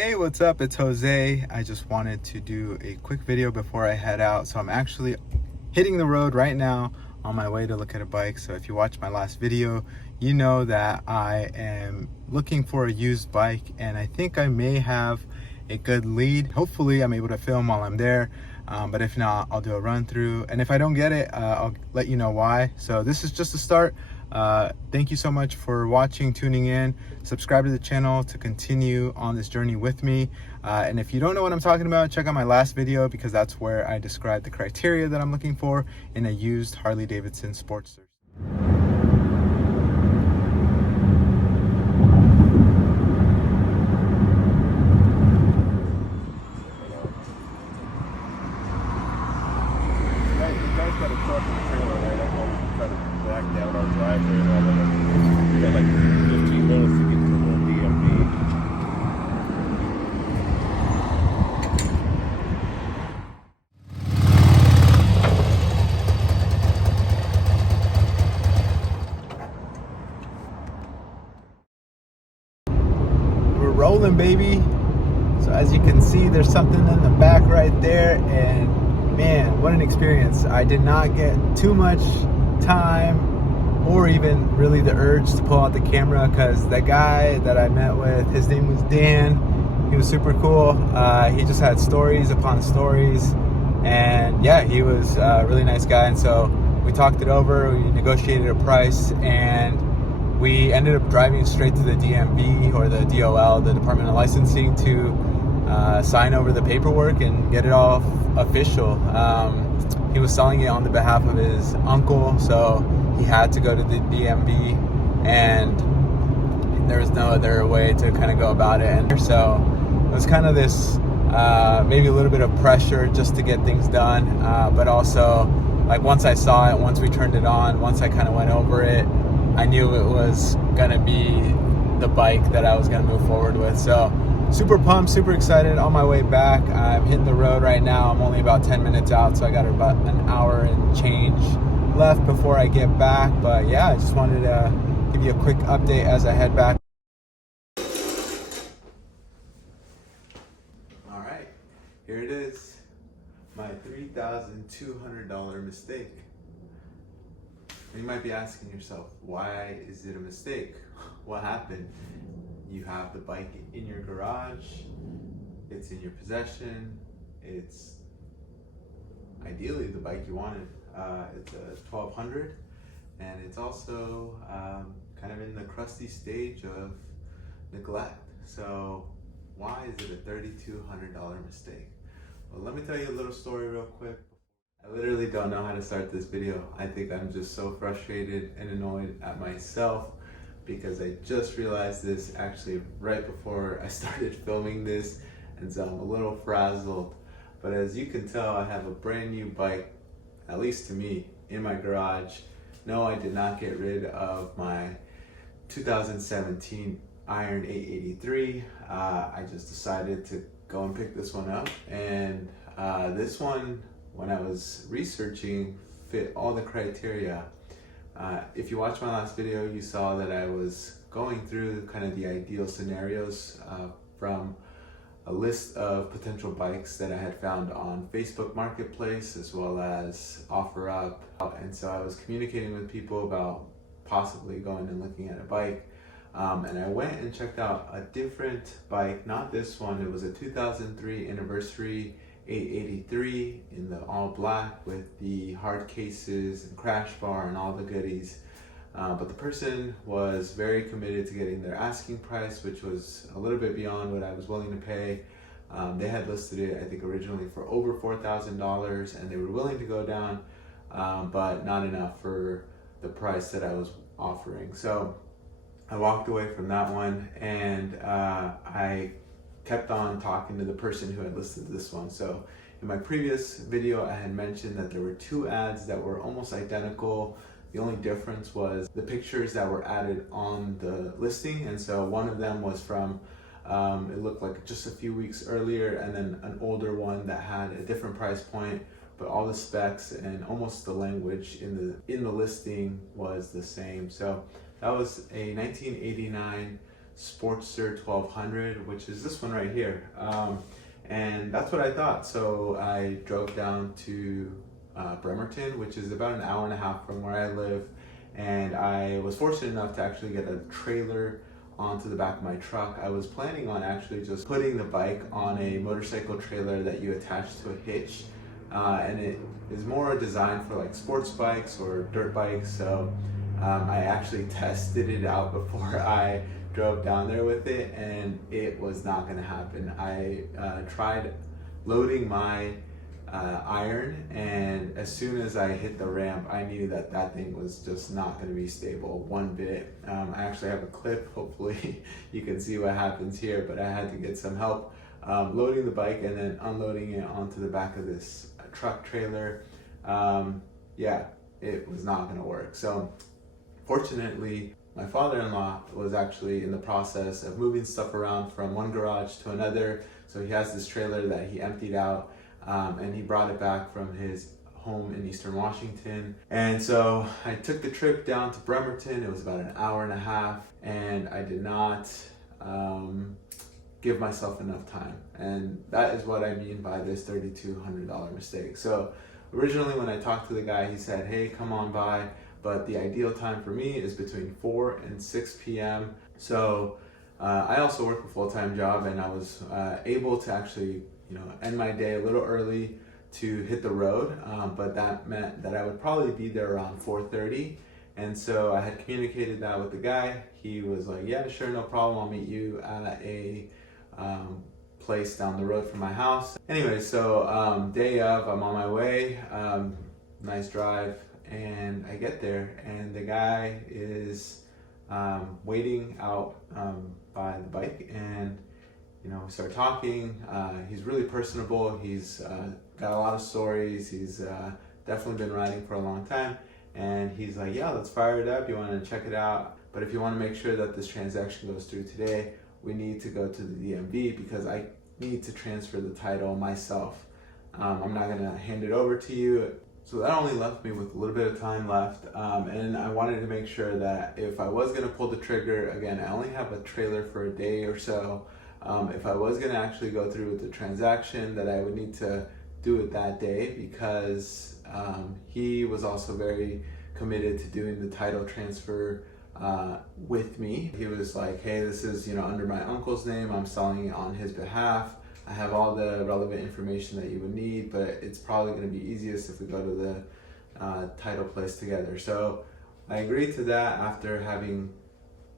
Hey, what's up? It's Jose. I just wanted to do a quick video before I head out. So I'm actually hitting the road right now on my way to look at a bike. So if you watched my last video, you know that I am looking for a used bike, and I think I may have a good lead. Hopefully I'm able to film while I'm there, but if not, I'll do a run through, and if I don't get it, I'll let you know why. So this is just a start. Thank you so much for watching, tuning in. Subscribe to the channel to continue on this journey with me, and if you don't know what I'm talking about, check out my last video, because that's where I described the criteria that I'm looking for in a used Harley-Davidson Sportster. Got a truck and a trailer right up while we try to back down our driveway and all that. We got like 15 minutes to get to the DMV. We're rolling, baby. So as you can see, there's something in the back right there, and man, what an experience. I did not get too much time or even really the urge to pull out the camera, because the guy that I met with, his name was Dan. He was super cool. He just had stories upon stories, and yeah, he was a really nice guy. And so we talked it over, we negotiated a price, and we ended up driving straight to the DMV, or the DOL, the Department of Licensing, to sign over the paperwork and get it all official. He was selling it on the behalf of his uncle, so he had to go to the DMV, and there was no other way to kind of go about it. And so it was kind of this maybe a little bit of pressure just to get things done, but also, like, once I saw it, once we turned it on, once I kind of went over it, I knew it was gonna be the bike that I was gonna move forward with. So super pumped, super excited. On my way back, I'm hitting the road right now. I'm only about 10 minutes out, so I got about an hour and change left before I get back. But yeah, I just wanted to give you a quick update as I head back. All right, here it is, my $3,200 mistake. And you might be asking yourself, why is it a mistake? What happened? You have the bike in your garage, it's in your possession, it's ideally the bike you wanted. It's a 1200, and it's also kind of in the crusty stage of neglect. So why is it a $3,200 mistake? Well, let me tell you a little story real quick. I literally don't know how to start this video. I think I'm just so frustrated and annoyed at myself, because I just realized this actually right before I started filming this, and so I'm a little frazzled. But as you can tell, I have a brand new bike, at least to me, in my garage. No, I did not get rid of my 2017 Iron 883. I just decided to go and pick this one up, and this one, when I was researching, fit all the criteria. If you watched my last video, you saw that I was going through kind of the ideal scenarios from a list of potential bikes that I had found on Facebook Marketplace, as well as OfferUp. And so I was communicating with people about possibly going and looking at a bike. And I went and checked out a different bike, not this one. It was a 2003 Anniversary 883 in the all black with the hard cases and crash bar and all the goodies. But the person was very committed to getting their asking price, which was a little bit beyond what I was willing to pay. They had listed it, I think, originally for over $4,000, and they were willing to go down, but not enough for the price that I was offering. So I walked away from that one, and I kept on talking to the person who had listed this one. So in my previous video, I had mentioned that there were two ads that were almost identical. The only difference was the pictures that were added on the listing. And so one of them was from, it looked like just a few weeks earlier, and then an older one that had a different price point, but all the specs and almost the language in the listing was the same. So that was a 1989 Sportster 1200, which is this one right here. And that's what I thought. So I drove down to Bremerton, which is about an hour and a half from where I live. And I was fortunate enough to actually get a trailer onto the back of my truck. I was planning on actually just putting the bike on a motorcycle trailer that you attach to a hitch. And it is more designed for like sports bikes or dirt bikes. So I actually tested it out before I drove down there with it, and it was not going to happen. I tried loading my iron, and as soon as I hit the ramp, I knew that that thing was just not going to be stable one bit. I actually have a clip, hopefully you can see what happens here, but I had to get some help loading the bike and then unloading it onto the back of this truck trailer. Yeah, it was not going to work. So fortunately, my father-in-law was actually in the process of moving stuff around from one garage to another. So he has this trailer that he emptied out, and he brought it back from his home in Eastern Washington. And so I took the trip down to Bremerton. It was about an hour and a half, and I did not give myself enough time. And that is what I mean by this $3,200 mistake. So originally when I talked to the guy, he said, hey, come on by, but the ideal time for me is between 4 and 6 p.m. So I also work a full-time job, and I was able to actually, end my day a little early to hit the road, but that meant that I would probably be there around 4:30. And so I had communicated that with the guy. He was like, yeah, sure, no problem. I'll meet you at a place down the road from my house. Anyway, so day of, I'm on my way, nice drive, and I get there, and the guy is waiting out by the bike, and we start talking. He's really personable. He's got a lot of stories. He's definitely been riding for a long time, and he's like, yeah, let's fire it up. You want to check it out, but if you want to make sure that this transaction goes through today, we need to go to the DMV because I need to transfer the title myself. I'm not going to hand it over to you. So that only left me with a little bit of time left, and I wanted to make sure that if I was going to pull the trigger, again, I only have a trailer for a day or so. If I was going to actually go through with the transaction, that I would need to do it that day, because he was also very committed to doing the title transfer with me. He was like, hey, this is under my uncle's name. I'm selling it on his behalf. I have all the relevant information that you would need, but it's probably going to be easiest if we go to the title place together. So I agreed to that after having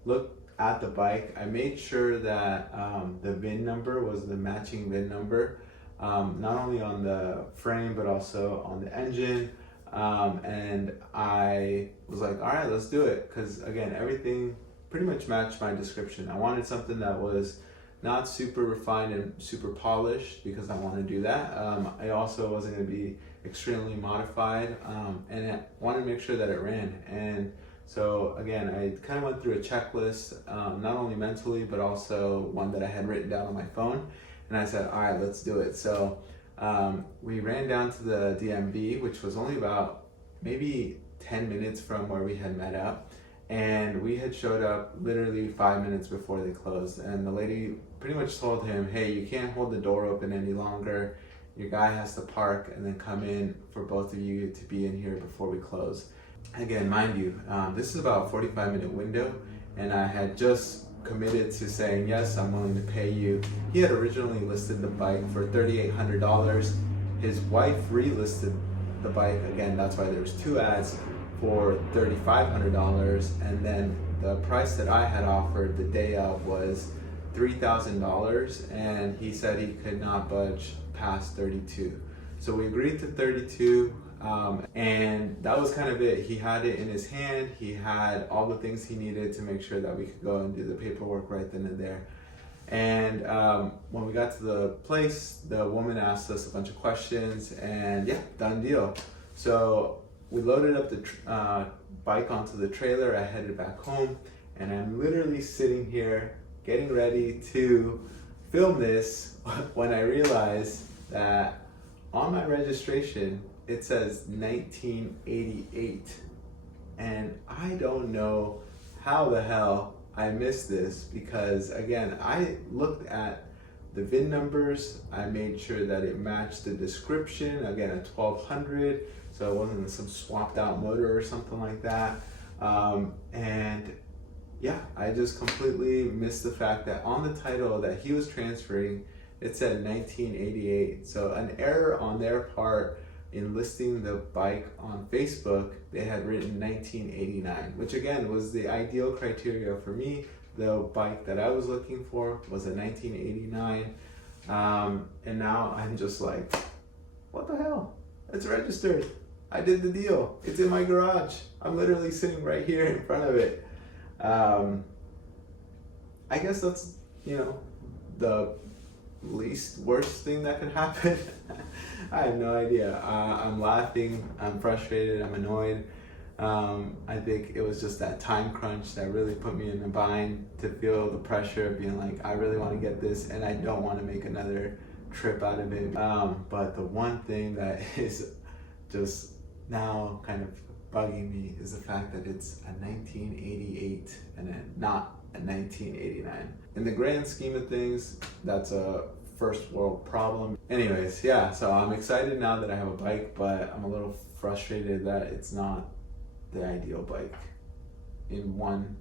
looked at the bike. I made sure that the VIN number was the matching VIN number, not only on the frame, but also on the engine. And I was like, all right, let's do it. Because again, everything pretty much matched my description. I wanted something that was not super refined and super polished, because I want to do that. I also wasn't going to be extremely modified, and I wanted to make sure that it ran. And so again, I kind of went through a checklist, not only mentally, but also one that I had written down on my phone. And I said, all right, let's do it. So we ran down to the DMV, which was only about maybe 10 minutes from where we had met up. And we had showed up literally 5 minutes before they closed. And the lady pretty much told him, hey, you can't hold the door open any longer. Your guy has to park and then come in for both of you to be in here before we close. Again, mind you, this is about a 45-minute window, and I had just committed to saying, yes, I'm willing to pay you. He had originally listed the bike for $3,800. His wife relisted the bike, again, that's why there was two ads, for $3,500, and then the price that I had offered the day of was $3,000, and he said he could not budge past 32. So we agreed to 32, and that was kind of it. He had it in his hand. He had all the things he needed to make sure that we could go and do the paperwork right then and there. And when we got to the place, the woman asked us a bunch of questions, and yeah, done deal. So we loaded up the bike onto the trailer. I headed back home, and I'm literally sitting here getting ready to film this when I realized that on my registration it says 1988, and I don't know how the hell I missed this because, again, I looked at the VIN numbers. I made sure that it matched the description, again, a 1200, so it wasn't some swapped out motor or something like that. And yeah, I just completely missed the fact that on the title that he was transferring, it said 1988. So an error on their part in listing the bike on Facebook, they had written 1989, which again was the ideal criteria for me. The bike that I was looking for was a 1989. And now I'm just like, what the hell? It's registered. I did the deal. It's in my garage. I'm literally sitting right here in front of it. I guess that's, the least worst thing that could happen. I have no idea. I'm laughing, I'm frustrated, I'm annoyed. I think it was just that time crunch that really put me in a bind, to feel the pressure of being like, I really want to get this and I don't want to make another trip out of it. But the one thing that is just now kind of bugging me is the fact that it's a 1988 and not a 1989. In the grand scheme of things, that's a first world problem. Anyways, yeah, so I'm excited now that I have a bike, but I'm a little frustrated that it's not the ideal bike in one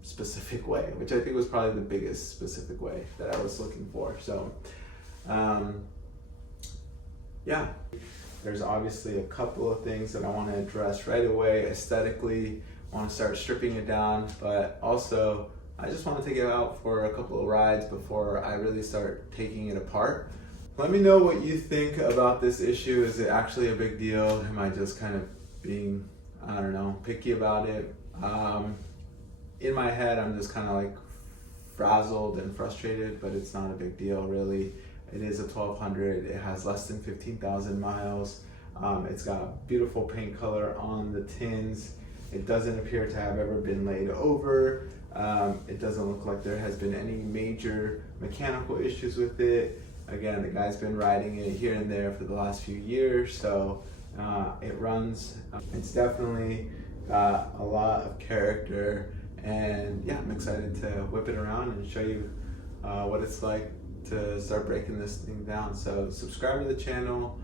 specific way, which I think was probably the biggest specific way that I was looking for. So, yeah. There's obviously a couple of things that I want to address right away. Aesthetically, I want to start stripping it down, but also I just want to take it out for a couple of rides before I really start taking it apart. Let me know what you think about this issue. Is it actually a big deal? Am I just kind of being, I don't know, picky about it? In my head, I'm just kind of like frazzled and frustrated, but it's not a big deal really. It is a 1200, it has less than 15,000 miles. It's got beautiful paint color on the tins. It doesn't appear to have ever been laid over. It doesn't look like there has been any major mechanical issues with it. Again, the guy's been riding it here and there for the last few years, so it runs. It's definitely got a lot of character, and yeah, I'm excited to whip it around and show you what it's like to start breaking this thing down. So subscribe to the channel,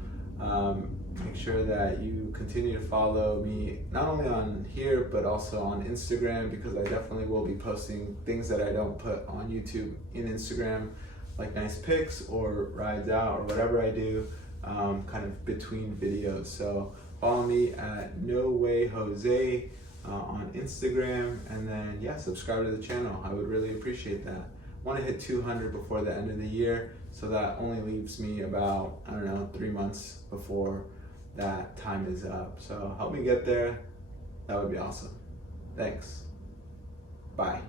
make sure that you continue to follow me not only on here but also on Instagram, because I definitely will be posting things that I don't put on YouTube in Instagram, like nice pics or rides out or whatever I do, kind of between videos. So follow me at NoWayJose on Instagram, and then yeah, subscribe to the channel. I would really appreciate that. I want to hit 200 before the end of the year, so that only leaves me about, 3 months before that time is up. So help me get there. That would be awesome. Thanks. Bye.